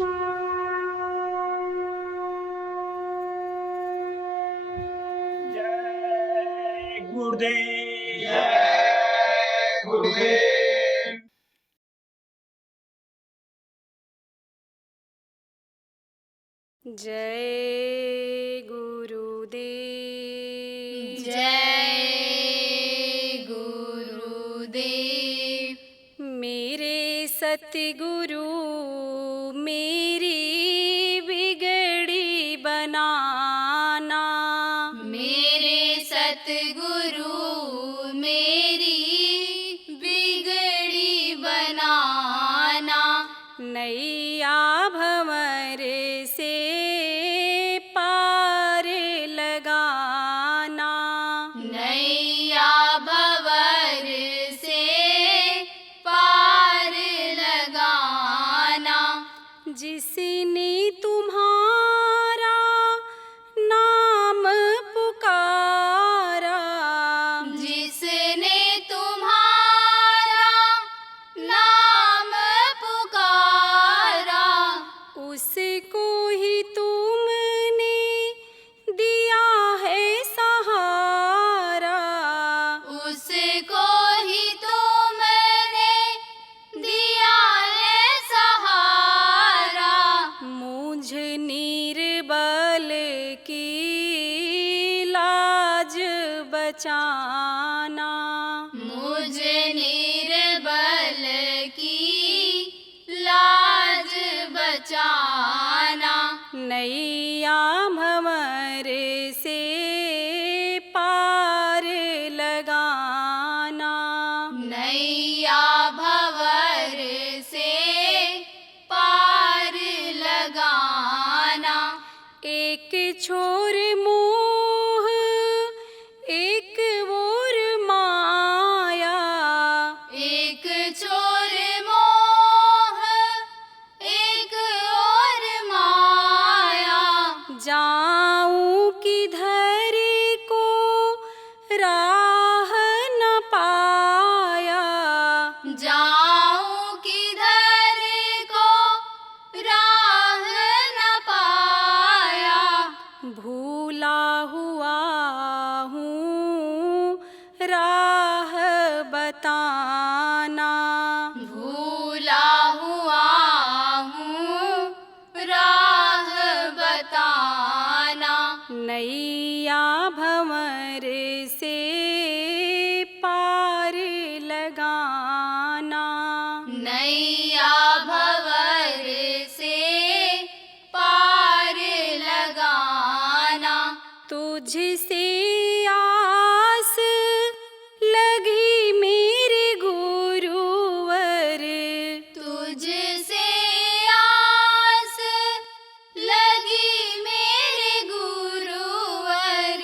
जय गुरुदेव। जय गुरुदेव। जय गुरुदेव। जय गुरुदेव। मेरे सतगुरु मेरी बिगड़ी बनाना। मेरे सतगुरु मेरी बिगड़ी बनाना। नैया भंवर से पार लगाना। नैया भंवर से पार लगाना। जिसने तुम्हारा नाम पुकारा। जिसने तुम्हारा नाम पुकारा। उसको ही तुमने दिया है सहारा। उसको ही तुमने दिया है सहारा। मुझ निर्बल की लाज बचाना। मुझ निर्बल की लाज बचाना। नैया भंवर से पार लगाना। नैया भंवर से पार लगाना। एक छोर मोह एक ओर माया। एक छोर मोह एक और माया। जाऊं किधर को राह न पाया। जाऊं किधर को राह न पाया। भूला हुआ हूँ राह बताना। भूला हुआ हूँ राह बताना। नैया भंवर से पार लगाना। नैया भंवर से पार लगाना। तुझसे आस लगी मेरे गुरुवर। तुझसे आस लगी मेरे गुरुवर।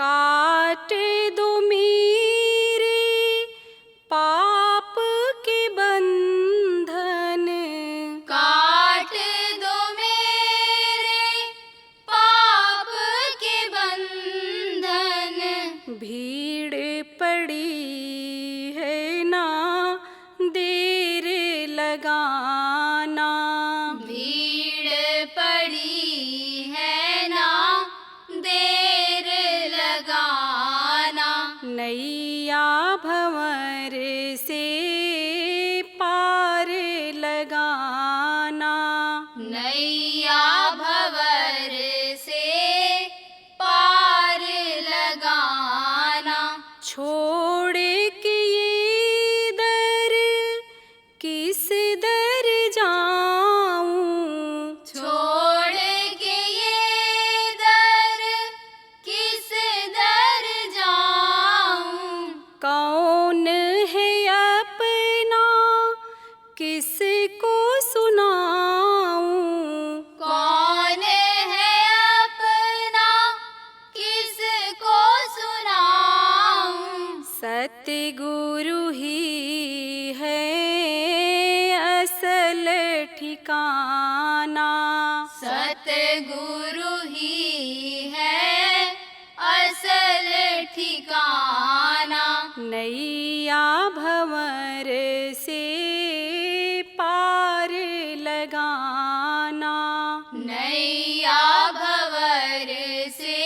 काट दो मेरे पाप के बंधन। काट दो मेरे पाप के बंधन। भीड़ पड़ी है ना देर लगाना। भीड़ पड़ी है ना देर लगाना। नैया भंवर से पार लगाना। नैया भंवर से पार लगाना। छोड़ के ये दर किस दर जाऊं। छोड़ के ये दर किस दर जाऊं। कौन है अपना किसको सुनाऊं। कौन है अपना किसको सुनाऊं। सतगुरु ही है असल ठिकाना। सतगुरु ही है असल ठिकाना। नैया भंवर से पार लगा। जाना। नैया भंवर से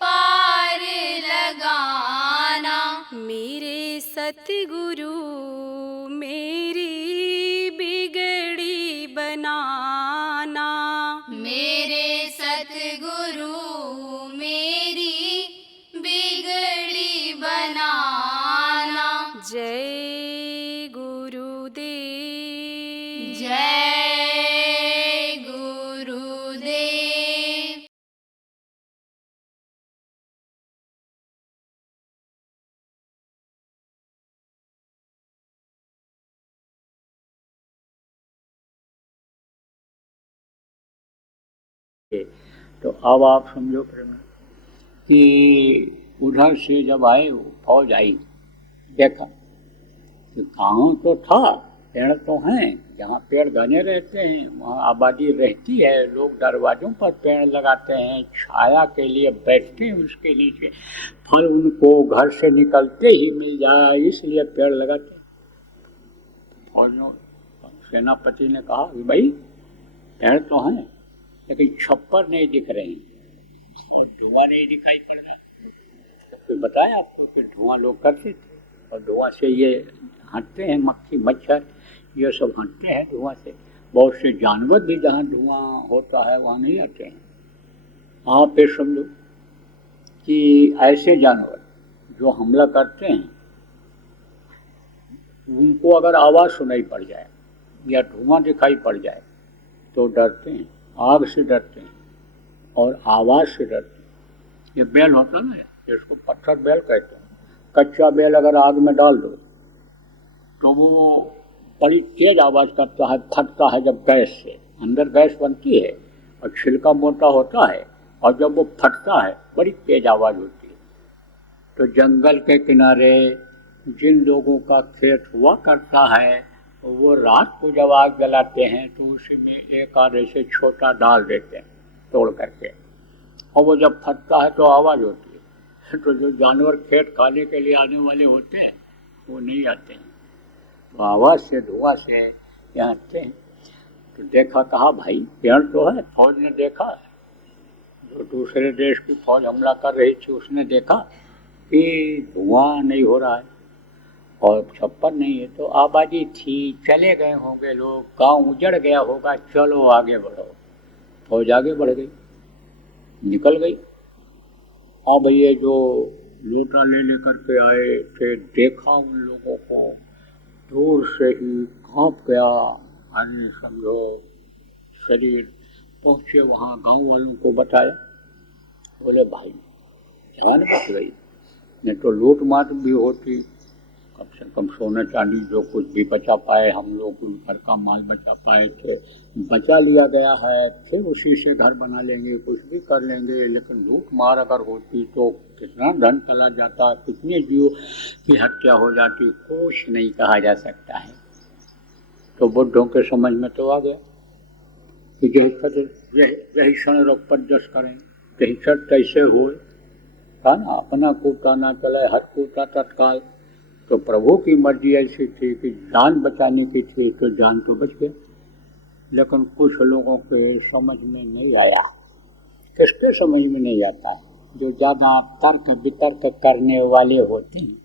पार लगाना। मेरे सतगुरु मेरी बिगड़ी बनाना। मेरे सतगुरु मेरी बिगड़ी बनाना। जय गुरुदेव। जय गुरुदेव। तो अब आप समझो प्रेम कि उधर से जब आए वो फौज आई, देखा कि गाँव तो था, पेड़ तो हैं, जहाँ पेड़ घने रहते हैं वहाँ आबादी रहती है, लोग दरवाजों पर पेड़ लगाते हैं, छाया के लिए बैठते हैं उसके नीचे, फल उनको घर से निकलते ही मिल जाए इसलिए पेड़ लगाते हैं। फौज ने, सेनापति ने कहा कि भाई पेड़ तो हैं लेकिन छप्पर नहीं दिख रही और धुआं नहीं दिखाई पड़ रहा। तो बताया आपको कि धुआं लोग करते थे और धुआं से ये हटते हैं, मक्खी मच्छर ये सब हटते हैं धुआं से। बहुत से जानवर भी जहाँ धुआं होता है वहाँ नहीं आते हैं। आप पे समझो कि ऐसे जानवर जो हमला करते हैं उनको अगर आवाज़ सुनाई पड़ जाए या धुआं दिखाई पड़ जाए तो डरते हैं, आग से डरते हैं और आवाज़ से डरते हैं। ये बैल होता ना, इसको पत्थर बैल कहते हैं। कच्चा बैल अगर आग में डाल दो तो वो बड़ी तेज आवाज़ करता है, फटता है। जब गैस से अंदर गैस बनती है और छिलका मोटा होता है और जब वो फटता है बड़ी तेज आवाज़ होती है। तो जंगल के किनारे जिन लोगों का खेत हुआ करता है वो रात को जब आग जलाते हैं तो उसी में एक आध ऐसे छोटा डाल देते हैं तोड़ करके, और वो जब फटता है तो आवाज़ होती है। तो जो जानवर खेत खाने के लिए आने वाले होते हैं वो नहीं आते हैं, तो आवाज़ से धुआं से यहाँ आते हैं। तो देखा, कहा भाई पेड़ तो है। फौज ने देखा, जो दूसरे देश की फौज हमला कर रही थी उसने देखा कि धुआं नहीं हो रहा है और छप्पर नहीं है, तो आबादी थी, चले गए होंगे लोग, गांव उजड़ गया होगा, चलो आगे बढ़ो। फौज आगे बढ़ गई, निकल गई। अब ये जो लोटा ले लेकर के आए थे, देखा उन लोगों को, दूर से ही कांप गया, आदमी समझो शरीर। पहुँचे वहाँ, गांव वालों को बताया, बोले भाई जान बच गई, नहीं तो लूट मार भी होती। कम से कम सोने चांदी जो कुछ भी बचा पाए, हम लोग घर का माल बचा पाए थे, बचा लिया गया है, फिर उसी से घर बना लेंगे, कुछ भी कर लेंगे। लेकिन लूट मार अगर होती तो कितना धन चला जाता, कितने जीव की हत्या हो जाती, कुछ नहीं कहा जा सकता है। तो बुढ़ों के समझ में तो आ गया कि यही क्षण रघुपत जस करें, यही क्षण तैसे हुए था ना, अपना कूटा ना चले, हर कूटा तत्काल। तो प्रभु की मर्जी ऐसी थी कि जान बचाने की थी तो जान तो बच गया। लेकिन कुछ लोगों के समझ में नहीं आया। किसके समझ में नहीं आता है? जो ज़्यादा तर्क वितर्क करने वाले होते हैं,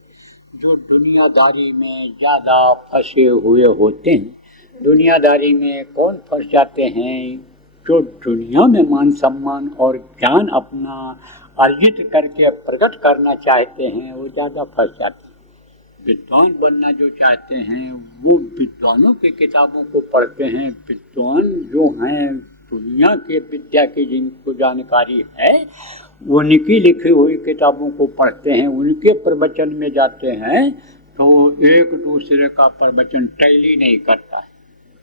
जो दुनियादारी में ज़्यादा फंसे हुए होते हैं। दुनियादारी में कौन फंस जाते हैं? जो दुनिया में मान सम्मान और ज्ञान अपना अर्जित करके प्रकट करना चाहते हैं वो ज़्यादा फंस जाते हैं। विद्वान बनना जो चाहते हैं वो विद्वानों की किताबों को पढ़ते हैं। विद्वान जो हैं दुनिया के विद्या की जिनको जानकारी है उनकी लिखी हुई किताबों को पढ़ते हैं, उनके प्रवचन में जाते हैं तो एक दूसरे का प्रवचन टैली नहीं करता है,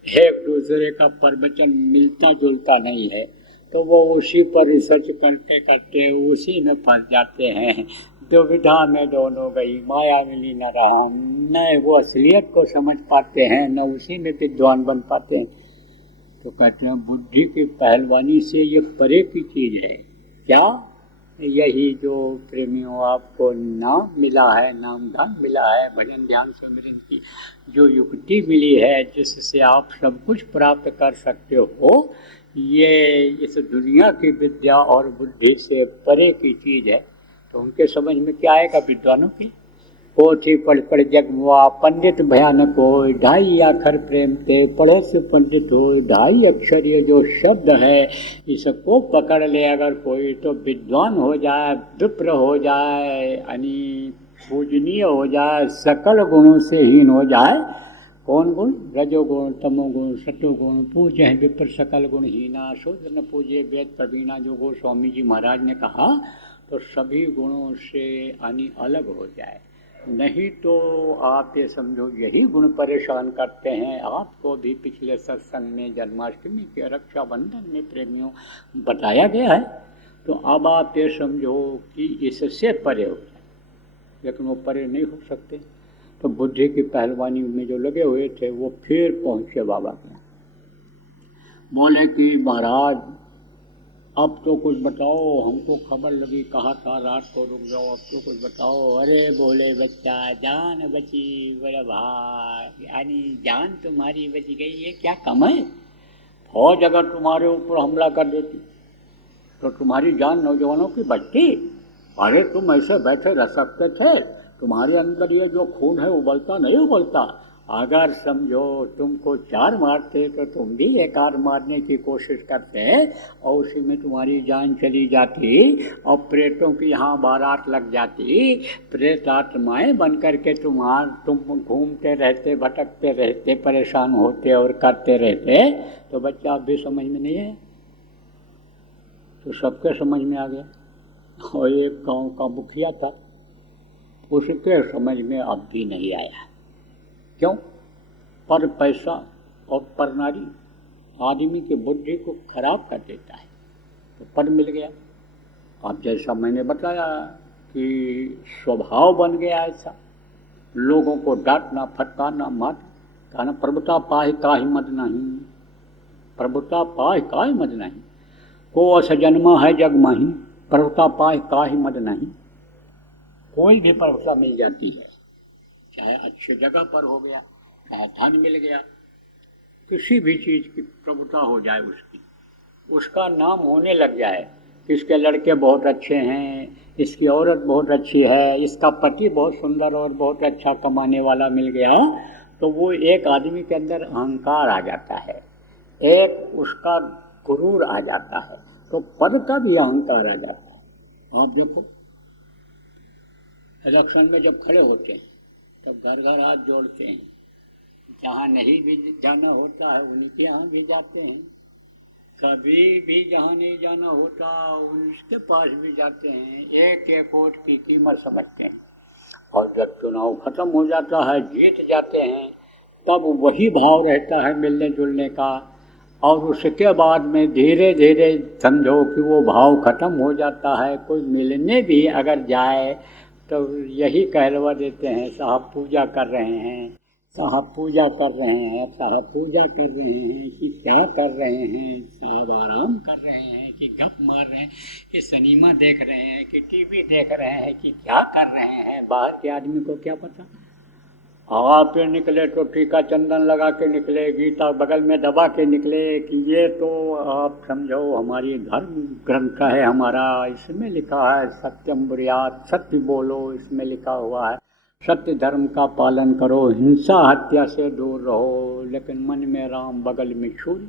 एक दूसरे का प्रवचन मिलता जुलता नहीं है। तो वो उसी पर रिसर्च करते करते उसी में फंस जाते हैं। दुविधा में दोनों गई, माया मिली न रहा। न वो असलियत को समझ पाते हैं न उसी में विद्वान बन पाते हैं। तो कहते हैं बुद्धि की पहलवानी से ये परे की चीज़ है। क्या? यही जो प्रेमियों आपको नाम मिला है, नाम दान मिला है, भजन ध्यान सुमिरन की जो युक्ति मिली है जिससे आप सब कुछ प्राप्त कर सकते हो, ये इस दुनिया की विद्या और बुद्धि से परे की चीज़ है। तो उनके समझ में क्या आएगा विद्वानों की? पोथी पढ़ पढ़ जग मुआ पंडित भयानक हो, ढाई अक्षर प्रेम ते पढ़े से पंडित हो। ढाई अक्षर ये जो शब्द है इसको पकड़ ले अगर कोई तो विद्वान हो जाए, विप्र हो जाए, यानी पूजनीय हो जाए, सकल गुणों से हीन हो जाए। कौन गुण? रजोगुण, तमोगुण, सतोगुण। पूजे हैं विप्र सकल गुण हीना, शूद्र न पूजे वेद प्रवीणा, जो गोस्वामी जी महाराज ने कहा। तो सभी गुणों से यानी अलग हो जाए, नहीं तो आप ये समझो यही गुण परेशान करते हैं। आपको भी पिछले सत्संग में जन्माष्टमी के रक्षाबंधन में प्रेमियों बताया गया है। तो अब आप ये समझो कि इससे परे हो जाए, लेकिन वो परे नहीं हो सकते। तो बुद्धि की पहलवानी में जो लगे हुए थे वो फिर पहुँचे बाबा के, बोले कि महाराज अब तो कुछ बताओ, हमको खबर लगी, कहा था रात को रुक जाओ, अब तो कुछ बताओ। अरे बोले बच्चा जान बची, बोले भाई यानी जान तुम्हारी बच गई, ये क्या कम है? फौज अगर तुम्हारे ऊपर हमला कर देती तो तुम्हारी जान नौजवानों की बचती? अरे तुम ऐसे बैठे रह सकते थे, तुम्हारे अंदर ये जो खून है उबलता नहीं उबलता। अगर समझो तुमको 4 मारते तो तुम भी 1 आध मारने की कोशिश करते और उसी में तुम्हारी जान चली जाती और प्रेतों की यहाँ बारात लग जाती। प्रेत आत्माएँ बन करके तुम घूमते रहते, भटकते रहते, परेशान होते और करते रहते। तो बच्चा अब भी समझ में नहीं है? तो सबके समझ में आ गया। और एक गांव का मुखिया था, उसके समझ में अब भी नहीं आया। क्यों? पर पैसा और पर नारी आदमी की बुद्धि को खराब कर देता है। तो पद मिल गया। अब जैसा मैंने बताया कि स्वभाव बन गया ऐसा, लोगों को डांटना, फटकारना, मारना, कहना प्रभुता पाहि काहि मद नहीं, प्रभुता पाहि काहि मद नहीं, को अस जन्मा है जग माही, प्रभुता पाहि काहि मद नहीं। कोई भी प्रभुता मिल जाती है, चाहे अच्छी जगह पर हो गया, चाहे धन मिल गया, किसी भी चीज़ की प्रभुता हो जाए उसकी, उसका नाम होने लग जाए। इसके लड़के बहुत अच्छे हैं, इसकी औरत बहुत अच्छी है, इसका पति बहुत सुंदर और बहुत अच्छा कमाने वाला मिल गया, तो वो एक आदमी के अंदर अहंकार आ जाता है, एक उसका गुरूर आ जाता है, तो पद का भी अहंकार आ जाता है। आप देखो इलेक्शन में जब खड़े होते हैं तब घर घर हाथ जोड़ते हैं, जहाँ नहीं भी जाना होता है उनके यहाँ भी जाते हैं, कभी भी जहाँ नहीं जाना होता उनके पास भी जाते हैं, एक एक वोट की कीमत समझते हैं। और जब चुनाव खत्म हो जाता है, जीत जाते हैं, तब वही भाव रहता है मिलने जुलने का। और उसके बाद में धीरे धीरे समझो कि वो भाव खत्म हो जाता है। कोई मिलने भी अगर जाए तो यही कहलवा देते हैं, साहब पूजा कर रहे हैं, साहब पूजा कर रहे हैं, साहब पूजा कर रहे हैं, कि क्या कर रहे हैं, साहब आराम कर रहे हैं, कि गप मार रहे हैं, कि सिनेमा देख रहे हैं, कि टीवी देख रहे हैं, कि क्या कर रहे हैं, बाहर के आदमी को क्या पता। आप निकले तो टीका चंदन लगा के निकले, गीता बगल में दबा के निकले, कि ये तो आप समझो हमारी धर्म ग्रंथ है हमारा, इसमें लिखा है सत्यम ब्रूयात्, सत्य बोलो, इसमें लिखा हुआ है सत्य धर्म का पालन करो, हिंसा हत्या से दूर रहो, लेकिन मन में राम बगल में छुरी।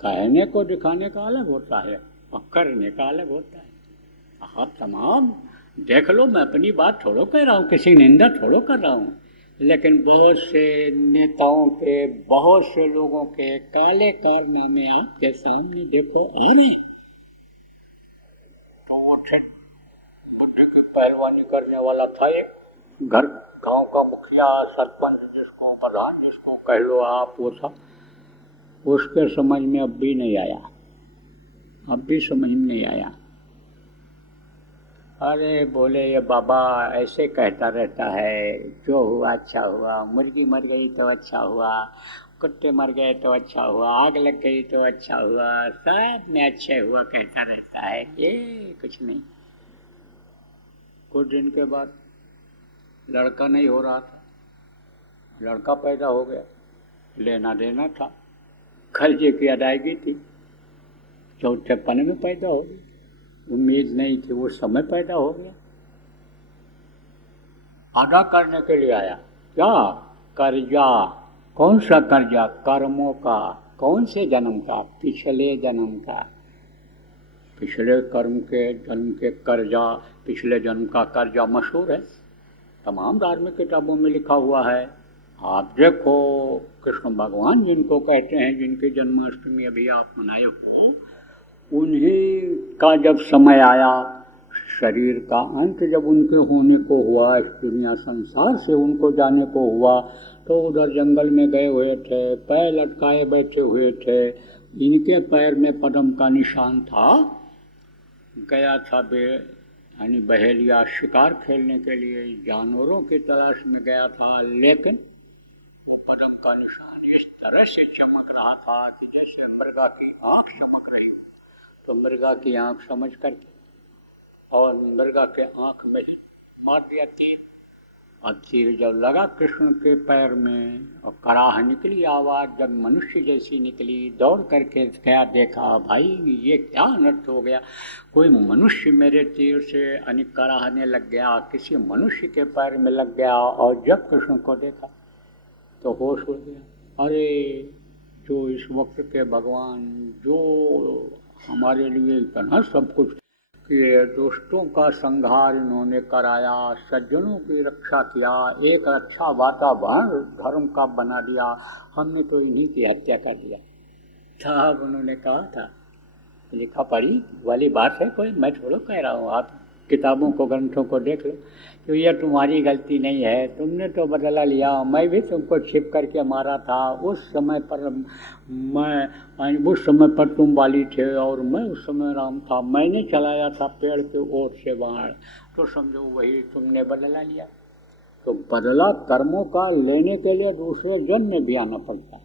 कहने को दिखाने का अलग होता है और करने का अलग होता है। आप तमाम देख लो, मैं अपनी बात थोड़ो कह रहा हूँ, किसी निंदा थोड़ो कर रहा हूँ, लेकिन बहुत से नेताओं के, बहुत से लोगों के काले कारनामे आपके सामने देखो आ रहे हैं। तो वो बुद्धि की पहलवानी करने वाला था एक घर, गांव का मुखिया, सरपंच, जिसको प्रधान जिसको कह लो आप, वो था। उसके समझ में अब भी नहीं आया, अब भी समझ में नहीं आया। अरे बोले ये बाबा ऐसे कहता रहता है, जो हुआ अच्छा हुआ, मुर्गी मर गई तो अच्छा हुआ, कुत्ते मर गए तो अच्छा हुआ, आग लग गई तो अच्छा हुआ, सब में अच्छे हुआ कहता रहता है, ये कुछ नहीं। कुछ दिन के बाद लड़का नहीं हो रहा था, लड़का पैदा हो गया, लेना देना था, खर्चे की अदायगी थी, चौथेपन में पैदा हो गया, उम्मीद नहीं थी, वो समय पैदा हो गया, अदा करने के लिए आया। क्या कर्जा? कौन सा कर्जा? कर्मों का। कौन से जन्म का? पिछले जन्म का। पिछले कर्म के जन्म के कर्जा, पिछले जन्म का कर्जा मशहूर है, तमाम धार्मिक किताबों में लिखा हुआ है। आप देखो, कृष्ण भगवान जिनको कहते हैं, जिनकी जन्माष्टमी अभी आप मनाए हो, उन्हीं का जब समय आया, शरीर का अंत जब उनके होने को हुआ, इस दुनिया संसार से उनको जाने को हुआ, तो उधर जंगल में गए हुए थे, पैर लटकाए बैठे हुए थे, इनके पैर में पद्म का निशान था। गया था यानी बहेलिया शिकार खेलने के लिए जानवरों की तलाश में गया था, लेकिन पद्म का निशान इस तरह से चमक रहा था कि जैसे मृगा की आंख चमक रही। तो मृगा की आंख समझ करके और मृगा के आंख में मार दिया तीर, और तीर जब लगा कृष्ण के पैर में और कराह निकली, आवाज जब मनुष्य जैसी निकली, दौड़ करके क्या देखा, भाई ये क्या अनर्थ हो गया, कोई मनुष्य मेरे तीर से अनेक कराहने लग गया, किसी मनुष्य के पैर में लग गया। और जब कृष्ण को देखा तो होश उड़ गया। अरे जो इस वक्त के भगवान, जो हमारे लिए इतना सब कुछ किए, दोस्तों का संहार इन्होंने कराया, सज्जनों की रक्षा किया, एक अच्छा वातावरण धर्म का बना दिया, हमने तो इन्हीं की हत्या कर दिया। साहब उन्होंने कहा था, लिखा पढ़ी वाली बात है, कोई मैं थोड़ा कह रहा हूँ, आप किताबों को ग्रंथों को देख लो, तो यह तुम्हारी गलती नहीं है, तुमने तो बदला लिया, मैं भी तुमको छिप करके मारा था, उस समय पर तुम वाली थे और मैं उस समय राम था, मैंने चलाया था पेड़ के ओर से बाण, तो समझो वही तुमने बदला लिया। तो बदला कर्मों का लेने के लिए दूसरे जन्म में भी आना पड़ता है।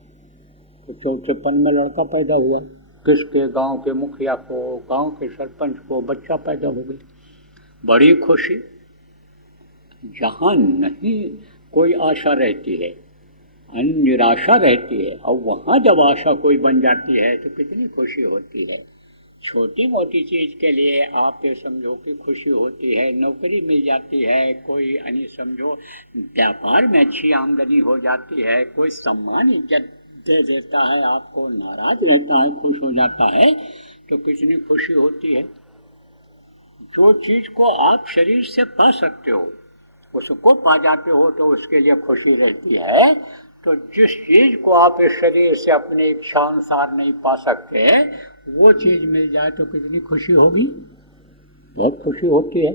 तो चौथेपन में लड़का पैदा हुआ, किसके? गांव के मुखिया को, गांव के सरपंच को बच्चा पैदा हो गया, बड़ी खुशी। जहाँ नहीं कोई आशा रहती है, निराशा रहती है, और वहाँ जब आशा कोई बन जाती है तो कितनी खुशी होती है। छोटी मोटी चीज़ के लिए आप ये समझो कि खुशी होती है, नौकरी मिल जाती है, कोई यानी समझो व्यापार में अच्छी आमदनी हो जाती है, कोई सम्मान इज्जत दे देता है, आपको नाराज रहता है, खुश हो जाता है, तो कितनी खुशी होती है। जो चीज़ को आप शरीर से पा सकते हो, उसको पा जाते हो तो उसके लिए खुशी रहती है। तो जिस चीज़ को आप इस शरीर से अपने इच्छा अनुसार नहीं पा सकते, वो चीज़ मिल जाए तो कितनी खुशी होगी, बहुत खुशी होती है।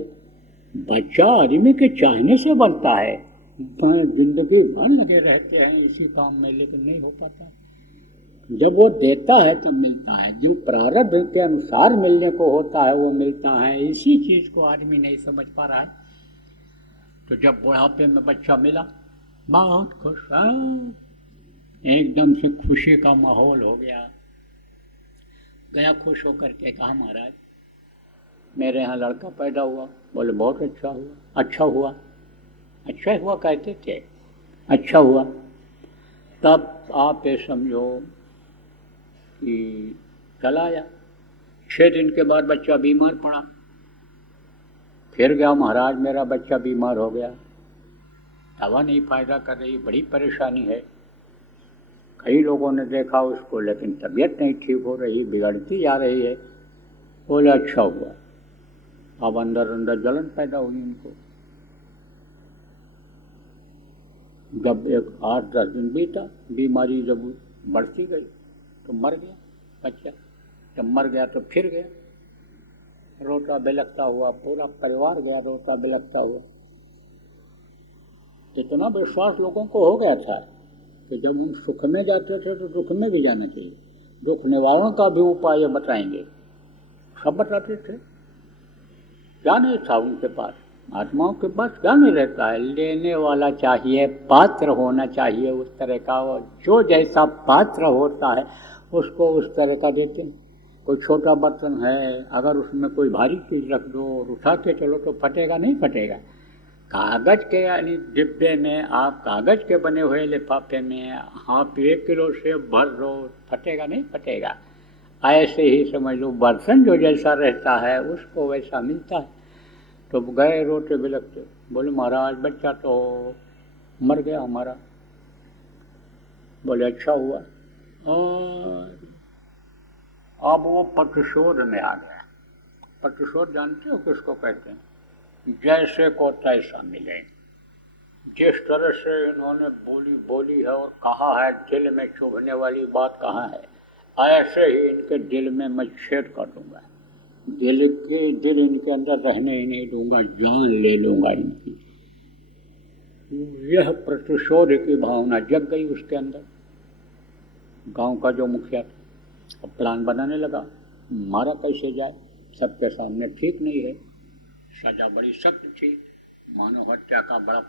बच्चा आदमी के चाहने से बनता है, जिंदगी भर लगे रहते हैं इसी काम में, लेकिन नहीं हो पाता। जब वो देता है तब मिलता है, जो प्रारब्ध के अनुसार मिलने को होता है वो मिलता है। इसी चीज़ को आदमी नहीं समझ पा रहा है। तो जब बुढ़ापे में बच्चा मिला, बहुत खुश, एकदम से खुशी का माहौल हो गया। गया खुश होकर के, कहा महाराज मेरे यहाँ लड़का पैदा हुआ। बोले बहुत अच्छा हुआ। अच्छा हुआ, अच्छा हुआ कहते थे, अच्छा हुआ। तब आप ये समझो कि चला आया। 6 दिन के बाद बच्चा बीमार पड़ा, फिर गया, महाराज मेरा बच्चा बीमार हो गया, दवा नहीं फायदा कर रही, बड़ी परेशानी है। कई लोगों ने देखा उसको, लेकिन तबीयत नहीं ठीक हो रही, बिगड़ती जा रही है। बोले अच्छा हुआ। अब अंदर अंदर जलन पैदा हुई उनको। जब 8-10 दिन बीता, बीमारी जब बढ़ती गई तो मर गया बच्चा। जब मर गया तो फिर गया, रोता बिलखता हुआ, पूरा परिवार गया रोता बिलखता हुआ। इतना विश्वास लोगों को हो गया था कि जब हम सुख में जाते थे तो दुख में भी जाना चाहिए, दुख निवारण का भी उपाय बताएंगे, सब बताते थे। क्या नहीं था उनके पास, आत्माओं के पास क्या नहीं रहता है, लेने वाला चाहिए, पात्र होना चाहिए उस तरह का, वो जो जैसा पात्र होता है उसको उस तरह का देते हैं। कोई छोटा बर्तन है, अगर उसमें कोई भारी चीज़ रख दो और उठा के चलो तो फटेगा नहीं फटेगा। कागज़ के यानी डिब्बे में, आप कागज़ के बने हुए लिफाफे में आप 1 किलो सेब भर दो, फटेगा नहीं फटेगा। ऐसे ही समझ लो बर्तन जो जैसा रहता है उसको वैसा मिलता है। तो गए रोते बिलखते, बोले महाराज बच्चा तो मर गया हमारा। बोले अच्छा हुआ। और अब वो प्रतिशोध में आ गया। प्रतिशोध जानते हो किसको कहते हैं? जैसे को तैसा मिले। जिस तरह से इन्होंने बोली है और कहा है, दिल में चुभने वाली बात कहा है, ऐसे ही इनके दिल में मैं छेद कर दूंगा। दिल इनके अंदर रहने ही नहीं दूंगा, जान ले लूंगा इनकी। यह प्रतिशोध की भावना जग गई उसके अंदर। गांव का जो मुखिया था अब प्लान बनाने लगा, मारा कैसे जाए, सबके सामने ठीक नहीं है, सजा बड़ी सख्त थी, मानव हत्या का बड़ा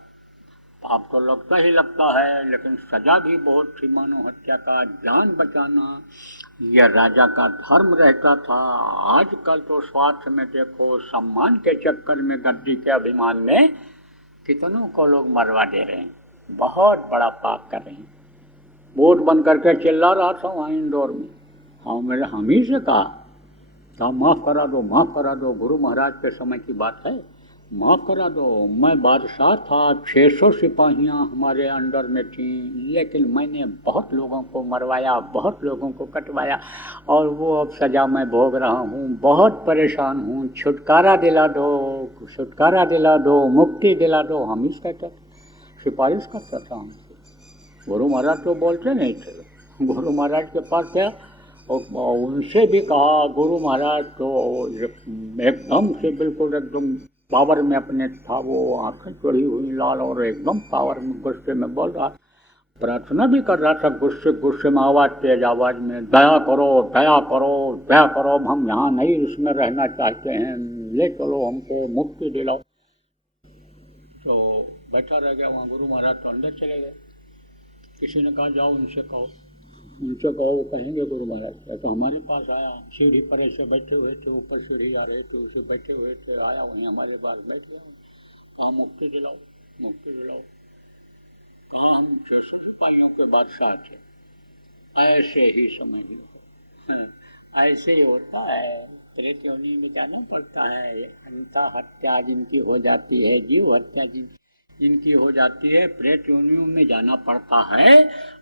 पाप तो लगता ही लगता है, लेकिन सजा भी बहुत थी मानव हत्या का। जान बचाना यह राजा का धर्म रहता था। आजकल तो स्वार्थ में देखो, सम्मान के चक्कर में, गद्दी के अभिमान में कितनों को लोग मरवा दे रहे हैं, बहुत बड़ा पाप कर रहे हैं। वोट बन करके चिल्ला रहा था वहाँ इंदौर में, हम ही से कहा माफ़ करा दो, माफ़ करा दो, गुरु महाराज के समय की बात है, माफ़ करा दो। मैं बादशाह था, 600 सिपाहियाँ हमारे अंडर में थीं, लेकिन मैंने बहुत लोगों को मरवाया, बहुत लोगों को कटवाया, और वो अब सज़ा मैं भोग रहा हूँ, बहुत परेशान हूँ, छुटकारा दिला दो, छुटकारा दिला दो, मुक्ति दिला दो। हम इस कहते सिफारिश करता था हमसे। गुरु महाराज तो बोलते नहीं थे। गुरु महाराज के पास गया और उनसे भी कहा, गुरु महाराज तो एकदम से बिल्कुल एकदम पावर में अपने था, वो आंखें चढ़ी हुई लाल और एकदम पावर में गुस्से में बोल रहा, प्रार्थना भी कर रहा था गुस्से में, आवाज़ तेज आवाज़ में, दया करो दया करो दया करो, हम यहाँ नहीं इसमें रहना चाहते हैं, ले चलो हमको, मुक्ति दिलाओ। तो बैठा रह गया वहाँ। गुरु महाराज तो अंदर चले गए। किसी ने कहा जाओ उनसे कहो, वो कहेंगे गुरु महाराज। तो हमारे पास आया, सीढ़ी पर ऐसे बैठे हुए थे, ऊपर सीढ़ी आ रहे थे, उसे बैठे हुए थे, आया वहीं हमारे पास बैठ गया। कहा मुक्ति दिलाओ, मुक्ति दिलाओ। कहा हम 600 सिपाहियों के बादशाह थे। ऐसे ही समझ लो, ऐसे ही होता है। प्रेत योनि में जाना पड़ता है। अंता हत्या जिनकी हो जाती है, जीव हत्या जिनकी हो जाती है, प्रेत योनियों में जाना पड़ता है।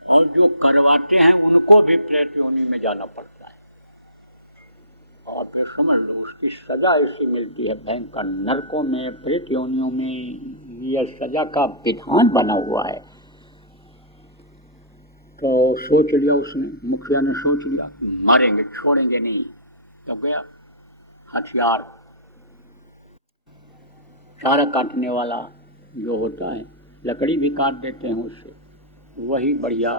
और जो करवाते हैं उनको भी प्रेत योनि में जाना पड़ता है। और फिर समझ लो उसकी सजा ऐसी मिलती है भयंकर। नरकों में, प्रेत योनियों में यह सजा का विधान बना हुआ है। तो सोच लिया उसने, मुखिया ने सोच लिया मारेंगे, छोड़ेंगे नहीं। तो गया हथियार, चारा काटने वाला जो होता है, लकड़ी भी काट देते हैं उससे, वही बढ़िया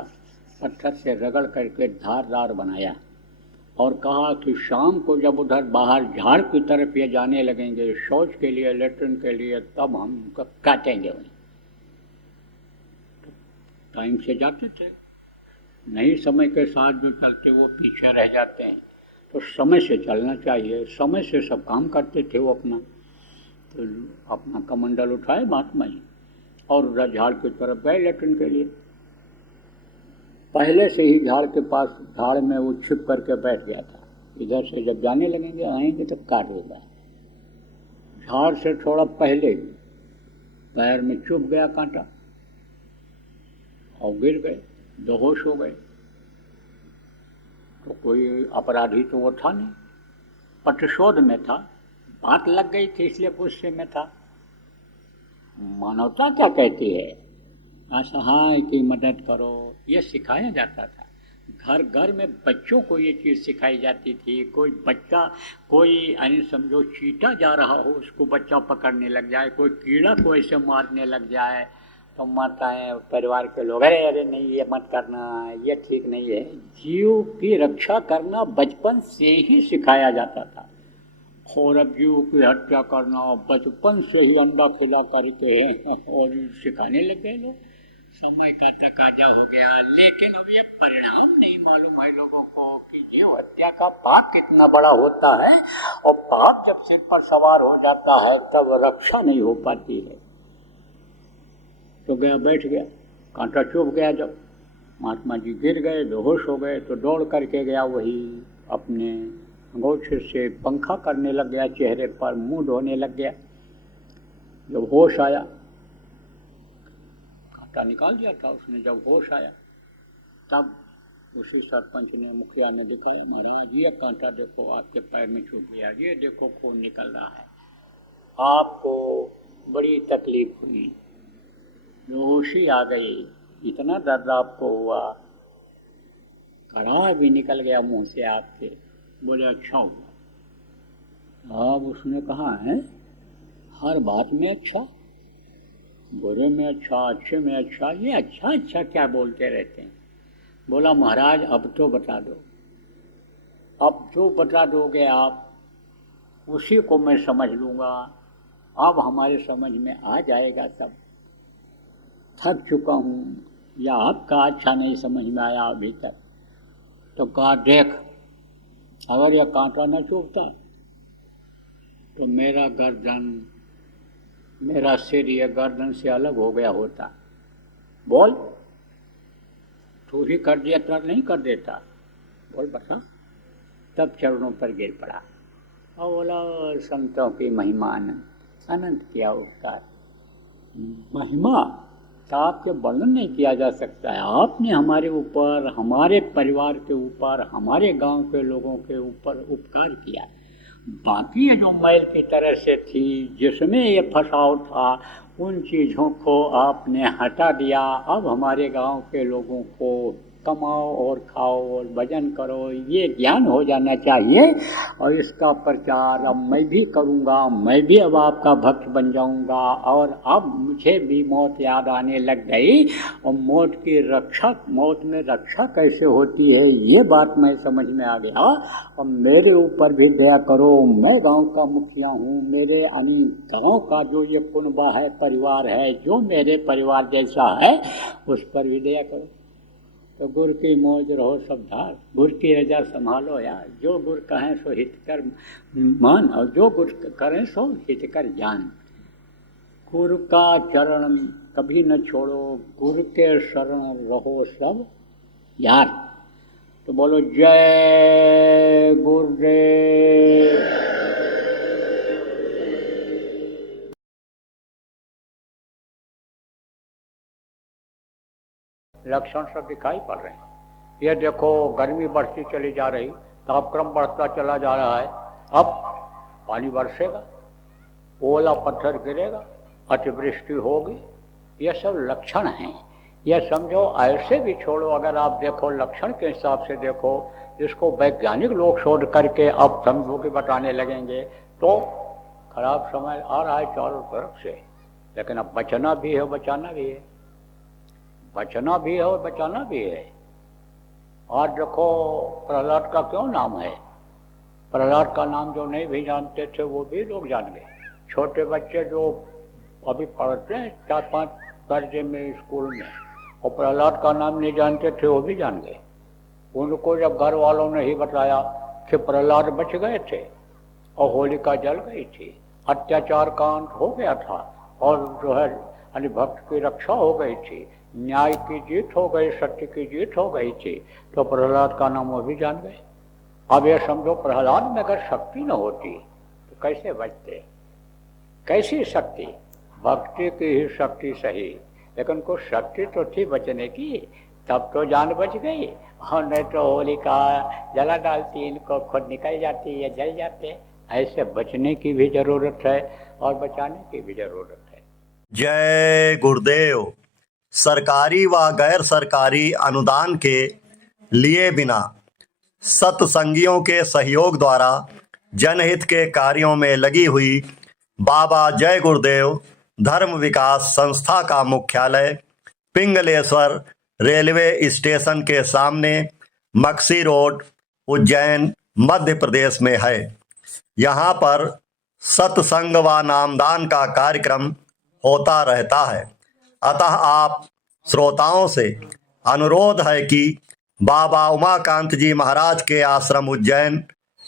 पत्थर से रगड़ करके धारदार बनाया और कहा कि शाम को जब उधर बाहर झाड़ की तरफ ये जाने लगेंगे शौच के लिए, लेटरिन के लिए, तब हम उनको काटेंगे। वहीं तो टाइम से जाते थे, नहीं समय के साथ जो चलते वो पीछे रह जाते हैं। तो समय से चलना चाहिए, समय से सब काम करते थे वो अपना। तो अपना कमंडल उठाए महात्मा जी और उधर झाड़ की तरफ गए लेटरिन के लिए। पहले से ही झाड़ के पास, झाड़ में वो छिप करके बैठ गया था। इधर से जब जाने लगेंगे, आएंगे तो काट देगा। झाड़ से थोड़ा पहले पैर में चुभ गया कांटा और गिर गए, बेहोश हो गए। तो कोई अपराधी तो वो था नहीं, प्रतिशोध में था, बात लग गई थी इसलिए गुस्से में था। मानवता क्या कहती है, असहाय की मदद करो, ये सिखाया जाता था। घर घर में बच्चों को ये चीज़ सिखाई जाती थी। कोई बच्चा, कोई यानी समझो चीता जा रहा हो, उसको बच्चा पकड़ने लग जाए, कोई कीड़ा को ऐसे मारने लग जाए तो माताएं, परिवार के लोग, अरे अरे नहीं ये मत करना, ये ठीक नहीं है। जीव की रक्षा करना बचपन से ही सिखाया जाता था। और अब जीव की हत्या करना बचपन से ही अंडा खिला करके और सिखाने लग गए लोग। समय का तकाजा हो गया, लेकिन अब ये परिणाम नहीं मालूम है लोगों को कि जीव हत्या का पाप कितना बड़ा होता है, और पाप जब सिर पर सवार हो जाता है तब रक्षा नहीं हो पाती है। तो गया बैठ गया, कांटा चुभ गया। जब महात्मा जी गिर गए, बेहोश हो गए, तो दौड़ करके गया, वही अपने अंगूठे से पंखा करने लग गया चेहरे पर, मुंह धोने लग गया। जब होश आया, कांटा निकाल दिया था उसने, जब होश आया तब उसी सरपंच ने, मुखिया ने दिखाया, महाराज ये कांटा देखो आपके पैर में चुभ गया, ये देखो खून निकल रहा है, आपको बड़ी तकलीफ हुई, बेहोशी आ गई, इतना दर्द आपको हुआ, कड़ा भी निकल गया मुंह से आपके। बोले अच्छा हुआ। अब उसने कहा है हर बात में अच्छा, बुरे में अच्छा, अच्छे में अच्छा, ये अच्छा अच्छा क्या बोलते रहते हैं। बोला महाराज अब तो बता दो, अब जो बता दोगे आप उसी को मैं समझ लूँगा, अब हमारे समझ में आ जाएगा सब। थक चुका हूँ, या आपका अच्छा नहीं समझ में आया अभी तक। तो कहा देख, अगर यह कांटा न चुभता तो मेरा गर्दन, मेरा सिर यह गर्दन से अलग हो गया होता। बोल, तू ही कर दिया तो नहीं कर देता, बोल बता। तब चरणों पर गिर पड़ा और बोला संतों की महिमा अनंत, अनंत किया उपकार। महिमा का आपके वर्णन नहीं किया जा सकता है। आपने हमारे ऊपर, हमारे परिवार के ऊपर, हमारे गांव के लोगों के ऊपर उपकार किया। बाकी जो मैल की तरह से थी, जिसमें ये फसाव था, उन चीज़ों को आपने हटा दिया। अब हमारे गांव के लोगों को कमाओ और खाओ और भजन करो, ये ज्ञान हो जाना चाहिए। और इसका प्रचार अब मैं भी करूँगा, मैं भी अब आपका भक्त बन जाऊँगा। और अब मुझे भी मौत याद आने लग गई, और मौत की रक्षा, मौत में रक्षा कैसे होती है ये बात मैं समझ में आ गया। और मेरे ऊपर भी दया करो, मैं गांव का मुखिया हूँ, मेरे गांव का जो ये कुनबा है, परिवार है, जो मेरे परिवार जैसा है, उस पर भी दया करो। तो गुर की मौज रहो सब धार, गुर की रजा संभालो यार। जो गुर कहें सो हित कर मान, और जो गुर करें सो हित कर जान। गुरु का चरण कभी न छोड़ो, गुरु के शरण रहो सब यार। तो बोलो जय गुरुदेव। लक्षण सब दिखाई पड़ रहे हैं। ये देखो गर्मी बढ़ती चली जा रही, तापक्रम बढ़ता चला जा रहा है। अब पानी बरसेगा, ओला पत्थर गिरेगा, अतिवृष्टि होगी, ये सब लक्षण हैं। ये समझो, ऐसे भी छोड़ो, अगर आप देखो लक्षण के हिसाब से देखो, जिसको वैज्ञानिक लोग शोध करके अब समझो कि बताने लगेंगे, तो खराब समय आ रहा है चारों तरफ से। लेकिन अब बचना भी है, बचाना भी है, बचना भी है और बचाना भी है। और देखो प्रहलाद का क्यों नाम है, प्रहलाद का नाम जो नहीं भी जानते थे वो भी लोग जान गए। छोटे बच्चे जो अभी पढ़ते हैं 4-5 दर्जे में स्कूल में, और प्रहलाद का नाम नहीं जानते थे वो भी जान गए। उनको जब घर वालों ने ही बताया कि प्रहलाद बच गए थे और होलिका जल गई थी, अत्याचार का अंत हो गया था, और जो है यानी भक्त की रक्षा हो गई थी, न्याय की जीत हो गई, सत्य की जीत हो गई थी, तो प्रहलाद का नाम वो भी जान गए। अब ये समझो, प्रहलाद में अगर शक्ति न होती तो कैसे बचते, कैसी शक्ति? भक्ति की ही शक्ति सही, लेकिन कुछ शक्ति तो थी बचने की, तब तो जान बच गई। और नहीं तो होलिका जला डालती, इनको खुद निकल जाती या जल जाते। ऐसे बचने की भी जरूरत है और बचाने की भी जरूरत है। जय गुरुदेव। सरकारी व गैर सरकारी अनुदान के लिए बिना सत्संगियों के सहयोग द्वारा जनहित के कार्यों में लगी हुई बाबा जय गुरुदेव धर्म विकास संस्था का मुख्यालय पिंगलेश्वर रेलवे स्टेशन के सामने, मक्सी रोड, उज्जैन, मध्य प्रदेश में है। यहाँ पर सत्संग व नामदान का कार्यक्रम होता रहता है। अतः आप श्रोताओं से अनुरोध है कि बाबा उमाकांत जी महाराज के आश्रम उज्जैन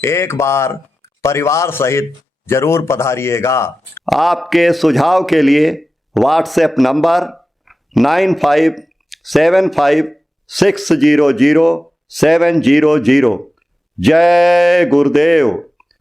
एक बार परिवार सहित जरूर पधारिएगा। आपके सुझाव के लिए व्हाट्सएप नंबर 9575600700। जय गुरुदेव।